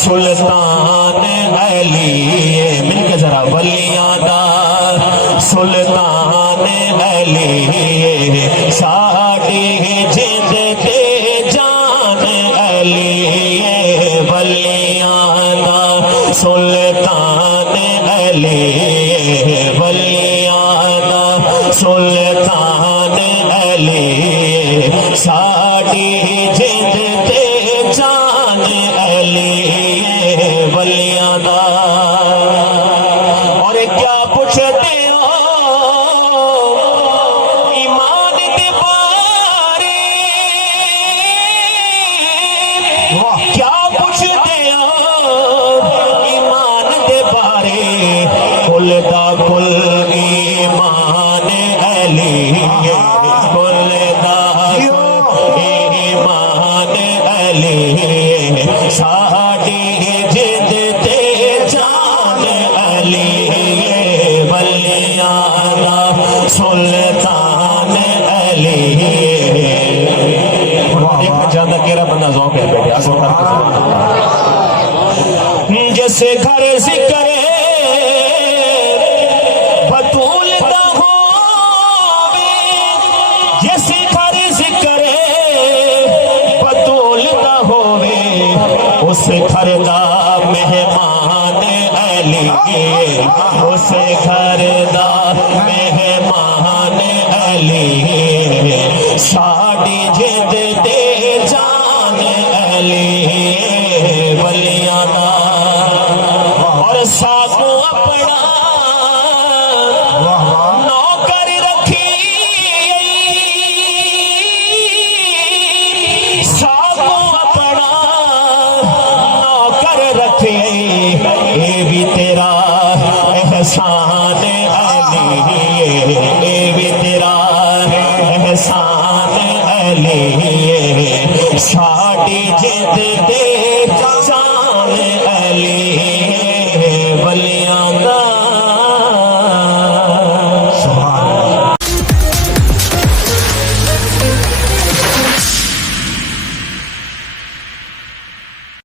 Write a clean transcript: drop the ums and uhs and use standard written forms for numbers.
سلطان علی مل کے ذرا ولیاں دا سلطان علی ساڈی جند تے جان علی ولیاں دا سلطان علی ولیاں دا سلطان علی ساڈی جند تے جان علی ولیاں دا اور کیا پوچھتے ہو ایمان دے بارے کیا پوچھتے ہو ایمان دے بارے کل دا کل ایمان علی کل دا ایمان علی ساڈی جند تے جان علی ولیاں دا سلطان علی دیکھنا چاہتا کیرا بندہ ذوق ہے بیٹے آسو کر کے جیسے گھر ذکر بطول دا ہووے جیسے گھر ذکر بطول دا ہووے اس گھر دا مہمان علی اس گھر دا مہمان علی ساڈی جند تے جان علی ولیاں دا اور سانو اپنا نوکر رکھی سانو اپنا نوکر رکھی اے بھی تیرا احسان علی اے بھی تیرا احسان علی ساڈی جند تے جان علی